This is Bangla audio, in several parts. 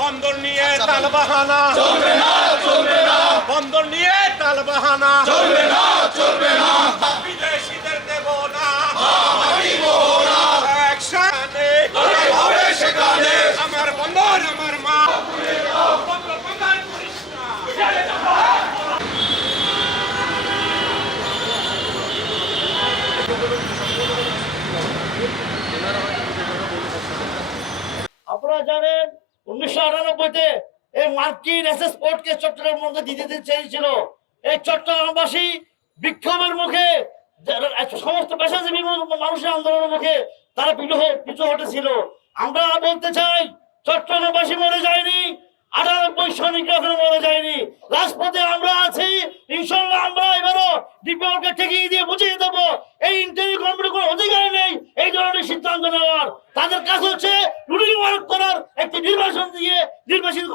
বন্দর নিয়ে তালবাহানা চলবে না, চলবে না। বন্দর নিয়ে তালবাহানা চলবে না, চলবে না। বিদেশিদের দেব না, দিব না। একসাথে হবে সেখানে আমার বন্দর, আমার মা। বন্দর বন্দর করিস না। আপনারা জানেন 1998-তে এই মার্কিন এসএস পোর্টকে চট্টগ্রামের মধ্যে দিতে চেয়েছিল। এই চট্টগ্রামবাসী বিক্ষোভের মুখে সমস্ত পেশাজীবী মানুষের আন্দোলনের মুখে তারা পিছু হটেছিল। আমরা বলতে চাই চট্টগ্রামবাসী মরে যায়নি, 98 সৈনিকরা এখনো মরে যায়নি। রাজপথে আমরা আছি, ইনশাল্লাহ আমরা এবারও ডিপিওকে ঠেকিয়ে দিয়ে বুঝিয়ে দেবো এই ইন্টারভিউ কমিটির কোনো অধিকার নেই এই ধরনের সিদ্ধান্ত নেওয়ার। তাদের কাজ হচ্ছে রুটিন ওয়ার্ক করার, একটি নির্বাচন দিয়ে নির্বাচিত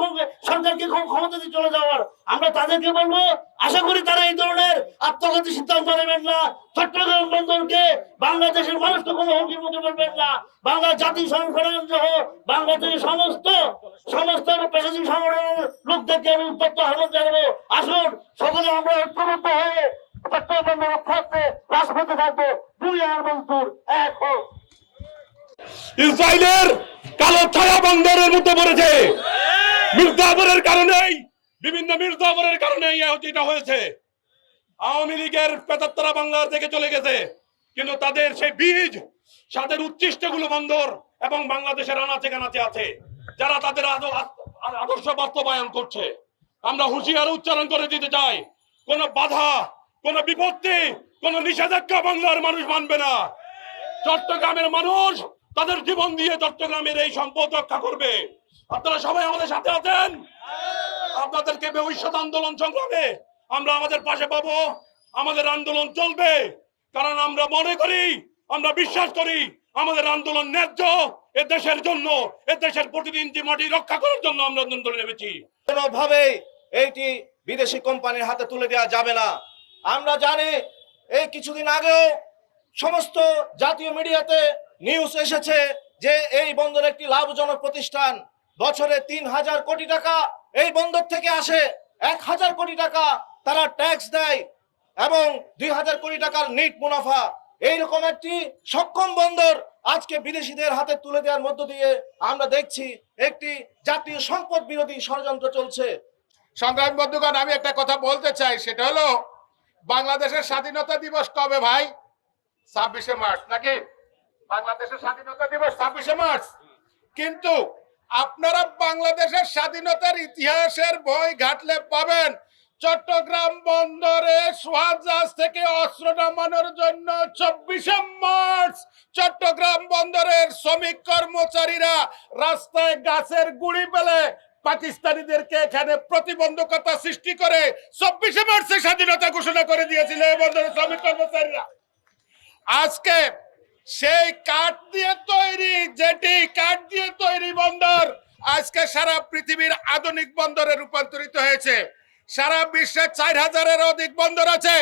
সরকারকে ক্ষমতা দিয়ে চলে যাওয়ার। আমরা তাদেরকে বলবো, আশা করি তারা এই ধরনের আত্মঘাতী সিদ্ধান্ত নেবেন না। চট্টগ্রাম বন্দরকে বাংলাদেশের মানুষকে কোনো হুমকির মুখে বলবেন না। বাংলা জাতীয় সংগঠন সহ বাংলাদেশের সমস্ত পেশাজীবী সংগঠনের লোকদেরকে আমি উত্তপ্ত আহ্বান জানাবো, আসুন সকলে আমরা ঐক্যবদ্ধ হয়ে চট্টগ্রাম রক্ষার্থে রাজপথে থাকবো। দুই আর মন্ত্র এক হোক। ইসরায়েলের কালো ছায়া বন্দরের মধ্যে পড়েছে। মির্জাপুরের কারণেই, বিভিন্ন মির্জাপুরের কারণেই এটা হয়েছে। আওয়ামী লীগের পেতাত্তরা বাংলার থেকে চলে গেছে, কিন্তু তাদের সেই বীজ, তাদের উচ্ছিষ্টগুলো বন্দর এবং বাংলাদেশের আনাচে কানাচে আছে, যারা তাদের আদর্শ বাস্তবায়ন করছে। আমরা হুঁশিয়ার উচ্চারণ করে দিতে চাই, কোন বাধা, কোন বিপত্তি, কোন নিষেধাজ্ঞা বাংলার মানুষ মানবে না। চট্টগ্রামের মানুষ তাদের জীবন দিয়ে চট্টগ্রামের এই সম্পদ রক্ষা করবে। আপনারা সবাই আমাদের সাথে আছেন। আপনাদেরকে ভবিষ্যৎ আন্দোলন সংগ্রামে আমরা আমাদের পাশে পাবো। আমাদের আন্দোলন চলবে, কারণ আমরা মনে করি, আমরা বিশ্বাস করি আমাদের আন্দোলন ন্যায্য। এ দেশের জন্য, এ দেশের প্রতিটি ইঞ্চি মাটি রক্ষা করার জন্য আমরা আন্দোলনে নেমেছি। কোনোভাবে এইটি বিদেশি কোম্পানির হাতে তুলে দেওয়া যাবে না। আমরা জানি এই কিছুদিন আগেও সমস্ত জাতীয় মিডিয়াতে নিউজ এসেছে যে এই বন্দর একটি লাভজনক প্রতিষ্ঠান। বছরে 3000 কোটি টাকা এই বন্দর থেকে আসে, 1000 কোটি টাকা তারা ট্যাক্স দেয় এবং 2000 কোটি টাকার নিট মুনাফা। এইরকম একটি সক্ষম বন্দর আজকে বিদেশিদের হাতে তুলে দেওয়ার মধ্য দিয়ে আমরা দেখছি একটি জাতীয় সম্পদ বিরোধী ষড়যন্ত্র চলছে। সংগ্রামী বন্ধুগণ, আমি একটা কথা বলতে চাই, সেটা হলো বাংলাদেশের স্বাধীনতা দিবস কবে ভাই? 26শে মার্চ নাকি? বাংলাদেশের স্বাধীনতা দিবস 26শে মার্চ। কিন্তু আপনারা বাংলাদেশের স্বাধীনতার ইতিহাসের বই ঘাটলে পাবেন চট্টগ্রাম বন্দরে সোয়াজাহাজ থেকে অস্ত্র নামানোর জন্য 24শে মার্চ চট্টগ্রাম বন্দরের শ্রমিক কর্মচারীরা রাস্তায় গাছের গুঁড়ি ফেলে পাকিস্তানিদেরকে এখানে প্রতিবন্ধকতা সৃষ্টি করে 24শে মার্চে স্বাধীনতা ঘোষণা করে দিয়েছিল এই বন্দরের শ্রমিক কর্মচারীরা। আজকে সেই কাঠ দিয়ে তৈরি জেটি, কাঠ দিয়ে তৈরি বন্দর আজকে সারা পৃথিবীর আধুনিক বন্দরে রূপান্তরিত হয়েছে। সারা বিশ্বে 4000-এর অধিক বন্দর আছে,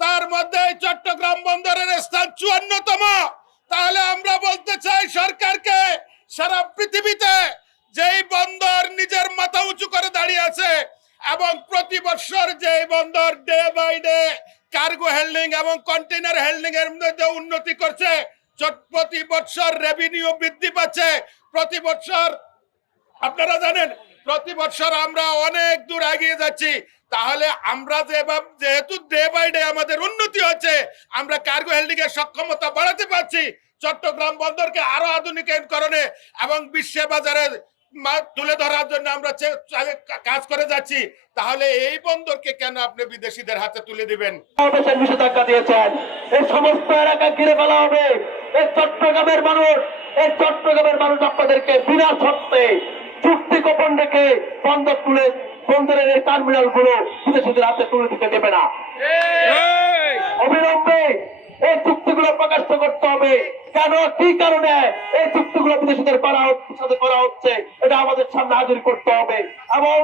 তার মধ্যে চট্টগ্রাম বন্দরের স্থান 54তম। তাহলে আমরা বলতে চাই সরকারকে, সারা পৃথিবীতে যেই বন্দর নিজের মাথা উঁচু করে দাঁড়িয়ে আছে এবং প্রতি বছর যেই বন্দর day by day cargo handling এবং কন্টেইনার হ্যান্ডলিং এর মধ্যে উন্নতি করছে, প্রতি বছর রেভিনিউ বৃদ্ধি পাচ্ছে, প্রতি বছর আপনারা জানেন প্রতি বছর আমরা অনেক দূর এগিয়ে যাচ্ছি। তাহলে আমরা যেহেতু ডে বাই ডে আমাদের উন্নতি হচ্ছে, আমরা কার্গো হ্যান্ডলিং এর সক্ষমতা বাড়াতে পারছি, চট্টগ্রাম বন্দরকে আরো আধুনিকরণে এবং বিশ্ব বাজারে তুলে ধরার জন্য আমরা কাজ করে যাচ্ছি। তাহলে এই বন্দরকে কেন আপনি বিদেশিদের হাতে তুলে দিবেন? নিষেধাজ্ঞা দিয়েছেন, এই সমস্ত এলাকা ঘিরে ফেলা হবে। এই চট্টগ্রামের মানুষ আপনাদেরকে বিনা শর্তে চুক্তি গোপন রেখে বন্দরের এই টার্মিনাল গুলো বিদেশিদের হাতে তুলে দিতে দেবে না। অবিলম্বে এই চুক্তিগুলো প্রকাশ করতে হবে। কেন কি কারণে এই চুক্তিগুলো বিদেশিদের সাথে করা হচ্ছে, এটা আমাদের সামনে হাজির করতে হবে। এবং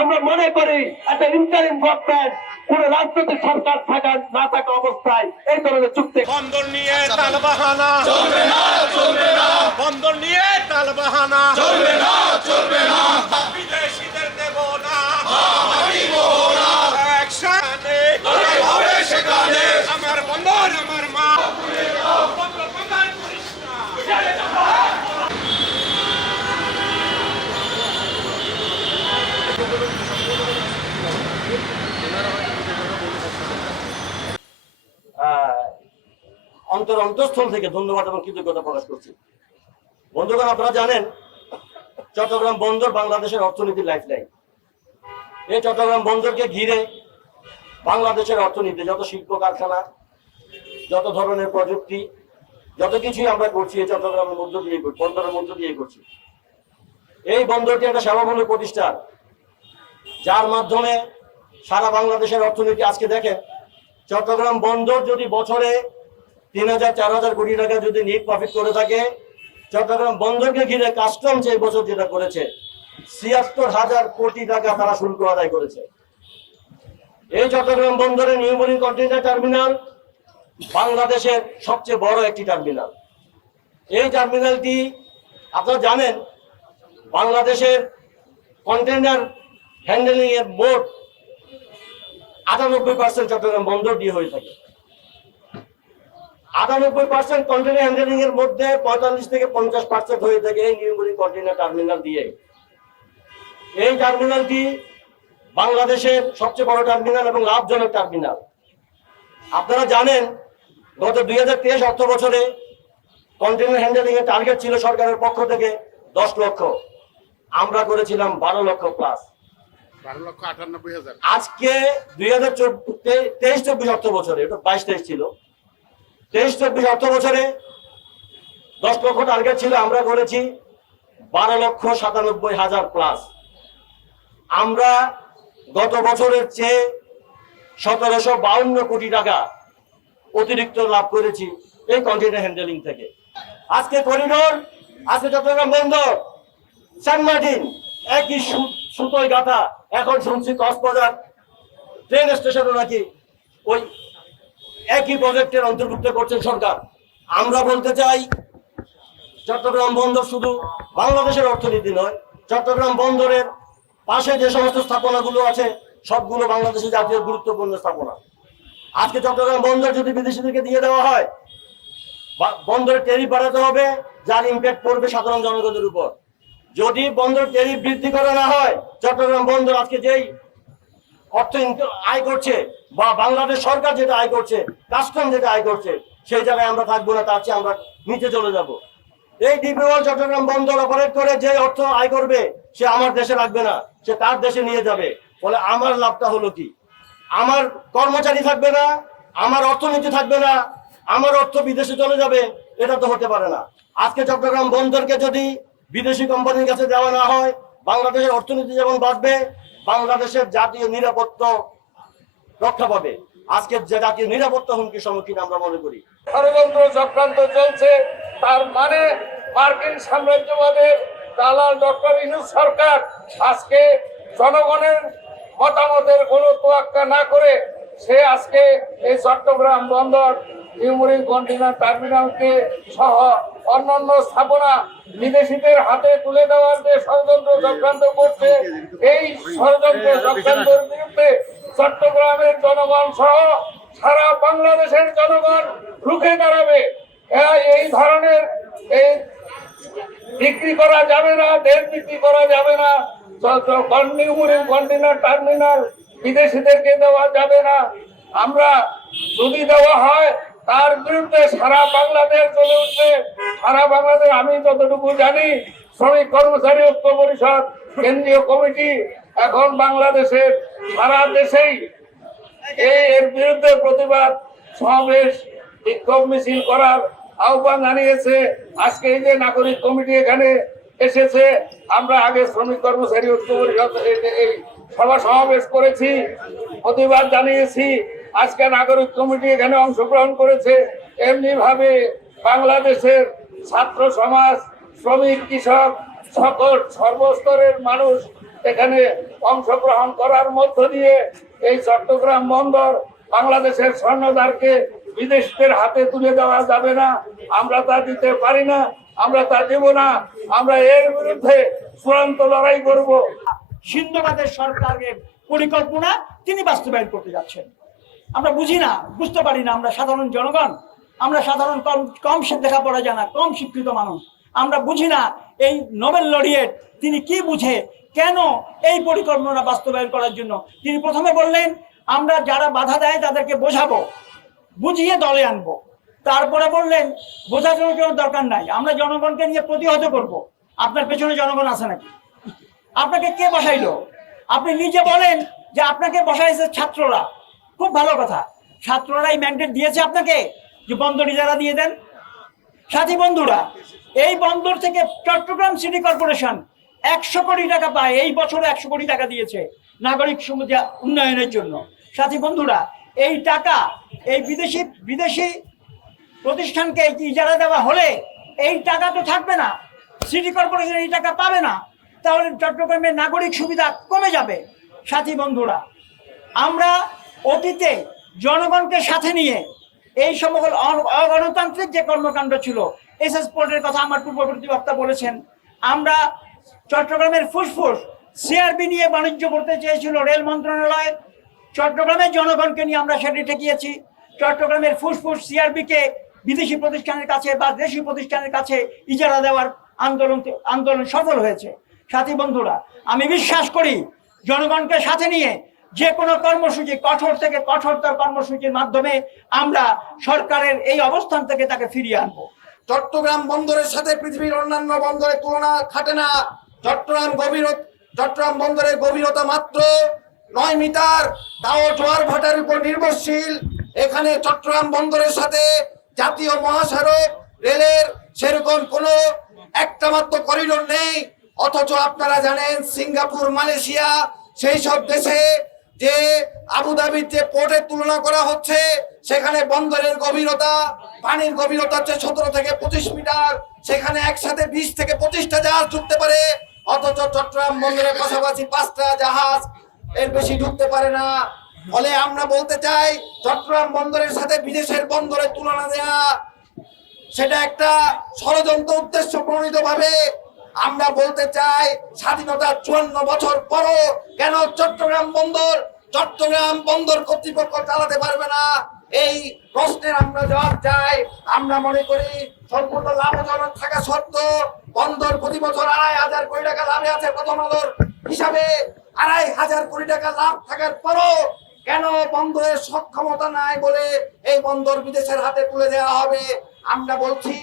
আমরা মনে করি একটা ইন্টারিম গভর্নমেন্ট কোন রাজনৈতিক সরকার থাকা না থাকা অবস্থায় এই ধরনের চুক্তি বন্দর নিয়ে তালবাহানা চলবে না, চলবে না। বন্দর নিয়ে তালবাহানা চলবে না, চলবে না। বিদেশিদের দেব না, একসাথে হবে সেখানে। আমার বন্দর আমার মা, বন্দর বন্দর করিস না। অন্তঃস্থল থেকে ধন্যবাদ এবং কৃতজ্ঞতা প্রকাশ করছি। বন্ধুগণ, আপনারা জানেন চট্টগ্রাম বন্দর বাংলাদেশের অর্থনীতির লাইফলাইন। এই চট্টগ্রাম বন্দরকে ঘিরে বাংলাদেশের অর্থনীতি, যত শিল্প কারখানা, যত ধরনের প্রযুক্তি, যত কিছুই আমরা করছি এই চট্টগ্রামের মধ্য দিয়ে, বন্দরের মধ্য দিয়ে করছি। এই বন্দরটি একটা সেবামূলক প্রতিষ্ঠান, যার মাধ্যমে সারা বাংলাদেশের অর্থনীতি। আজকে দেখেন, চট্টগ্রাম বন্দর যদি বছরে 3000-4000 কোটি টাকা যদি নেট প্রফিট করে থাকে, চট্টগ্রাম বন্দরকে ঘিরে কাস্টমস এই বছর যেটা করেছে ৭৬,০০০ কোটি টাকা তারা শুল্ক আদায় করেছে। এই চট্টগ্রাম বন্দরে নিউ মেরিন কন্টেইনার টার্মিনাল বাংলাদেশের সবচেয়ে বড় একটি টার্মিনাল। এই টার্মিনালটি আপনারা জানেন, বাংলাদেশের কন্টেইনার হ্যান্ডেলিং এর মোট ৯৮% চট্টগ্রাম বন্দর দিয়ে হয়ে থাকে। ৯৮% কন্টেইনার হ্যান্ডেলিং এর মধ্যে ৪৫ থেকে ৫০% হয়ে থাকে এই নিউ মেরিন কন্টেইনার টার্মিনাল দিয়ে। এই টার্মিনালটি বাংলাদেশের সবচেয়ে বড় টার্মিনাল এবং লাভজনক টার্মিনাল। আপনারা জানেন, গত ২০২৩ অর্থ বছরে কন্টেইনার হ্যান্ডেলিং এর টার্গেট ছিল সরকারের পক্ষ থেকে ১০ লক্ষ, আমরা করেছিলাম ১২ লক্ষ প্লাস। ১২,৯৮,০০০। আজকে ২০২৩-২৪ অর্থ বছরে, এটা ২২-২৩ ছিল, ২৩-২৪ অর্থ বছরে ১০ লক্ষ টার্গেট ছিল, আমরা করেছি ১২,৯৭,০০০ প্লাস। আমরা গত বছরের চেয়ে ১৭৫২ কোটি টাকা অতিরিক্ত লাভ করেছি এই কন্টেইনার হ্যান্ডেলিং থেকে। আজকে করিডোর, আজকে চট্টগ্রাম বন্দর, সেন্ট মার্টিন একই সুতোয় গাথা। এখন শুনছি কক্সবাজার ট্রেন স্টেশনও নাকি ওই একই প্রজেক্টের অন্তর্ভুক্ত করছেন সরকার। আমরা বলতে চাই, চট্টগ্রাম বন্দর শুধু বাংলাদেশের অর্থনীতি নয়, চট্টগ্রাম বন্দরের পাশে যে সমস্ত স্থাপনাগুলো আছে সবগুলো বাংলাদেশের জাতীয় গুরুত্বপূর্ণ স্থাপনা। আজকে চট্টগ্রাম বন্দর যদি বিদেশিদেরকে দিয়ে দেওয়া হয়, বন্দরের ট্যারিফ বাড়াতে হবে, যার ইম্প্যাক্ট পড়বে সাধারণ জনগণের উপর। যদি বন্দর ট্যারিফ বৃদ্ধি করা না হয়, চট্টগ্রাম বন্দর আজকে যেই অর্থ আয় করছে বা বাংলাদেশ সরকার যেটা আয় করছে, কাস্টম যেটা আয় করছে, সেই জায়গায় আমরা থাকবো না, তার চেয়ে আমরা নিচে চলে যাব। এই ডিপি ওয়ার্ল্ড চট্টগ্রাম বন্দর অপারেট করে যে অর্থ আয় করবে, সে আমার দেশে রাখবে না, সে তার দেশে নিয়ে যাবে। বলে আমার লাভটা হলো কি? আমার কর্মচারী থাকবে না, আমার অর্থনীতি থাকবে না, আমার অর্থ বিদেশে চলে যাবে। এটা তো হতে পারে না। আজকে চট্টগ্রাম বন্দরকে যদি বিদেশি কোম্পানির কাছে দেওয়া না হয়, বাংলাদেশের অর্থনীতি যেমন বাড়বে, বাংলাদেশের জাতীয় নিরাপত্তা রক্ষা পাবে। আজকে যে জাতীয় নিরাপত্তা হুমকির সম্মুখীন আমরা মনে করি। ষড়যন্ত্র চক্রান্ত চলছে, তার মানে মার্কিন সাম্রাজ্যবাদের দালাল ডক্টর ইউনূস সরকার আজকে জনগণের মতামতের কোনো তোয়াক্কা না করে সে আজকে এই চট্টগ্রাম বন্দর, নিউ মেরিন কন্টেইনার টার্মিনালকে সহ অন্যান্য স্থাপনা বিদেশিদের হাতে তুলে দেওয়ার যে ষড়যন্ত্র চক্রান্ত করছে, এই ষড়যন্ত্র চক্রান্তের বিরুদ্ধে চট্টগ্রামের জনগণ সহ সারা বাংলাদেশের জনগণ রুখে দাঁড়াবে। এই ধরনের এই বিক্রি করা যাবে না, দেশ বিক্রি করা যাবে না, নিউ মেরিন কন্টেইনার টার্মিনাল বিদেশিদেরকে দেওয়া যাবে না। আমরা যদি দেওয়া হয়, তার বিরুদ্ধে সারা বাংলাদেশ চলে উঠবে। সারা বাংলাদেশ, আমি যতটুকু জানি, শ্রমিক কর্মচারী ঐক্য পরিষদ কেন্দ্রীয় কমিটি এখন বাংলাদেশের সারা দেশেই এর বিরুদ্ধে প্রতিবাদ সমাবেশ, বিক্ষোভ মিছিল করার আহ্বান জানিয়েছে। আজকে এই যে নাগরিক কমিটি এখানে এসেছে, আমরা আগে শ্রমিক কর্মচারী ঐক্য পরিষদ এই সভা সমাবেশ করেছি, প্রতিবাদ জানিয়েছি। আজকে নাগরিক কমিটি এখানে অংশগ্রহণ করেছে। এমনি ভাবে বাংলাদেশের ছাত্র সমাজ, শ্রমিক, কৃষক, সকল সর্বস্তরের মানুষ এখানে অংশগ্রহণ করার মধ্য দিয়ে এই চট্টগ্রাম বন্দর বাংলাদেশের স্বর্ণদ্বারকে বিদেশিদের হাতে তুলে দেওয়া যাবে না। আমরা তা দিতে পারি না, আমরা তা দেব না। আমরা এর বিরুদ্ধে চূড়ান্ত লড়াই করব। সিন্ধুবাদের সরকারের পরিকল্পনা তিনি বাস্তবায়ন করতে যাচ্ছেন। আমরা বুঝি না, বুঝতে পারি না। আমরা সাধারণ জনগণ, আমরা সাধারণ কম লেখাপড়া জানা, কম শিক্ষিত মানুষ, আমরা বুঝি না এই নোবেল লরিয়েট তিনি কি বুঝে, কেন এই পরিকল্পনা বাস্তবায়ন করার জন্য তিনি প্রথমে বললেন আমরা যারা বাধা দেয় তাদেরকে বোঝাবো, বুঝিয়ে দলে আনবো। তারপরে বললেন বোঝানোর জন্য দরকার নাই, আমরা জনগণকে নিয়ে প্রতিহত করব। আপনার পেছনে জনগণ আছে নাকি? আপনাকে কে বসাইলো? আপনি নিজে বলেন যে আপনাকে বসাইছে ছাত্ররা। খুব ভালো কথা, ছাত্ররাই ম্যান্ডেট দিয়েছে আপনাকে যে বন্দর ইজারা দিয়ে দেন। সাথী বন্ধুরা, এই বন্দর থেকে চট্টগ্রাম সিটি কর্পোরেশন 100 কোটি টাকা পায়, এই বছরে 100 কোটি টাকা দিয়েছে নাগরিক সুবিধা উন্নয়নের জন্য। সাথী বন্ধুরা, এই টাকা এই বিদেশি প্রতিষ্ঠানকে ইজারা দেওয়া হলে এই টাকা তো থাকবে না, সিটি কর্পোরেশন এই টাকা পাবে না, তাহলে চট্টগ্রামের নাগরিক সুবিধা কমে যাবে। সাথী বন্ধুরা, আমরা অতীতে জনগণকে সাথে নিয়ে এই সমগ্র অগণতান্ত্রিক যে কর্মকাণ্ড ছিল, এসএস পোর্টের কথা আমার পূর্ববর্তী বক্তা বলেছেন, আমরা চট্টগ্রামের ফুসফুস সিআরবি নিয়ে বাণিজ্য করতে চেয়েছিল রেল মন্ত্রণালয়, চট্টগ্রামের জনগণকে নিয়ে আমরা সেটি ঠেকিয়েছি। চট্টগ্রামের ফুসফুস সিআরবিকে বিদেশি প্রতিষ্ঠানের কাছে বা দেশি প্রতিষ্ঠানের কাছে ইজারা দেওয়ার আন্দোলন সফল হয়েছে। সাথী বন্ধুরা, আমি বিশ্বাস করি জনগণকে সাথে নিয়ে যে কোনো কর্মসূচি, কঠোর থেকে কঠোরতর কর্মসূচির মাধ্যমে আমরা সরকারের এই অবস্থান থেকে তাকে ফিরিয়ে আনবো। চট্টগ্রাম বন্দরের সাথে পৃথিবীর অন্যান্য বন্দরের তুলনা খাটে না। চট্টগ্রাম বন্দরের গভীরতা মাত্র 9 মিটার, তাও জোয়ার ভাটার উপর নির্ভরশীল। এখানে চট্টগ্রাম বন্দরের সাথে জাতীয় মহাসড়ক, রেলের সেরকম কোনো একটা মাত্র করিডোর নেই। অথচ আপনারা জানেন সিঙ্গাপুর, মালয়েশিয়া সেই সব দেশে যে আবুধাবির যে পোর্টের তুলনা করা হচ্ছে, সেখানে বন্দরের গভীরতা, পানির গভীরতা হচ্ছে 17 থেকে 25 মিটার, সেখানে একসাথে 20 থেকে 25টা জাহাজ ঢুকতে পারে। অথচ চট্টগ্রাম বন্দরের পাশাপাশি 5টা জাহাজ এর বেশি ঢুকতে পারে না। ফলে আমরা বলতে চাই চট্টগ্রাম বন্দরের সাথে বিদেশের বন্দরের তুলনা দেয়া সেটা একটা ষড়যন্ত্র উদ্দেশ্য প্রণীত ভাবে। আমরা বলতে চাই স্বাধীনতার 54 বছর পরও কেন চট্টগ্রাম বন্দর কর্তৃপক্ষ চালাতে পারবে না, এই প্রশ্নের আমরা জবাব চাই। আমরা মনে করি সম্পূর্ণ লাভজনক থাকা সত্ত্বেও বন্দর প্রতি বছর 2,500 কোটি টাকা লাভে আছে। প্রথম আলোর হিসাবে 2,500 কোটি টাকা লাভ থাকার পরও কেন বন্দরের সক্ষমতা নাই বলে এই বন্দর বিদেশের হাতে তুলে দেওয়া হবে। আমরা বলছি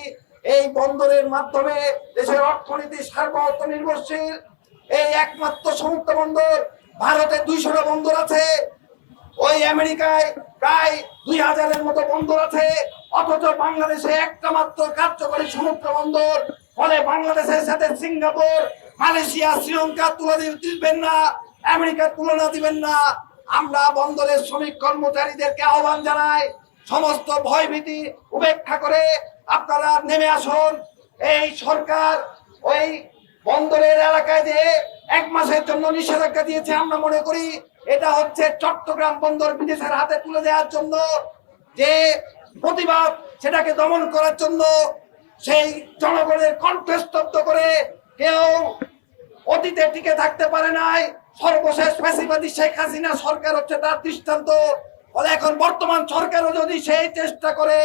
এই বন্দরের মাধ্যমে দেশের অর্থনীতি সার্বভৌম নির্ভরশীল। এই একমাত্র সমুদ্র বন্দর, ভারতে 200টা বন্দর আছে, ওই আমেরিকায় প্রায় 2000-এর মতো বন্দর আছে, অথচ বাংলাদেশে একটা মাত্র কার্যকরী সমুদ্র বন্দর। ফলে বাংলাদেশের সাথে সিঙ্গাপুর, মালয়েশিয়া, শ্রীলঙ্কা তুলনা দিবেন না, আমেরিকার তুলনা দিবেন না। আমরা বন্দরের শ্রমিক কর্মচারীদেরকে আহ্বান জানাই, সমস্ত ভয়ভীতি উপেক্ষা করে আপনারা নেমে আসুন। এই সরকার ওই বন্দরের এলাকায় যে 1 মাসের জন্য নিষেধাজ্ঞা দিয়েছে, আমরা মনে করি এটা হচ্ছে চট্টগ্রাম বন্দর বিদেশের হাতে তুলে দেওয়ার জন্য যে প্রতিবাদ, সেটাকে দমন করার জন্য। সেই জনগণের কণ্ঠ স্তব্ধ করে কেউ অতীতে টিকে থাকতে পারে নাই। সর্বশেষ ফ্যাসিবাদী শেখ হাসিনা সরকার হচ্ছে তার দৃষ্টান্ত। ফলে এখন বর্তমান সরকারও যদি সেই চেষ্টা করে,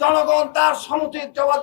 জনগণ তার সমুচিত জবাব